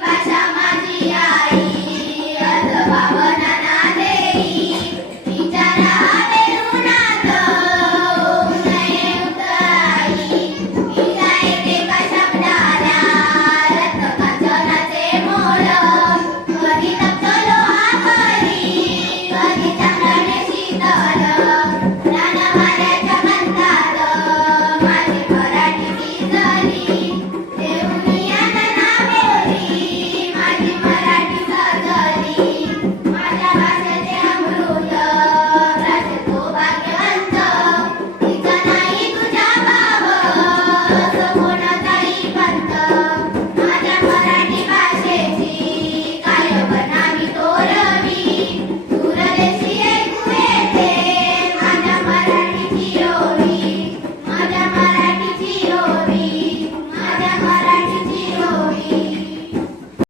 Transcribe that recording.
पाशामाजी I, अद्वावनाना देगी, पीचा रहा बेरूनात, उन्हें उत्राई, पीचा एके पाशाम डाला, रत्व काशनाचे मोला, वधी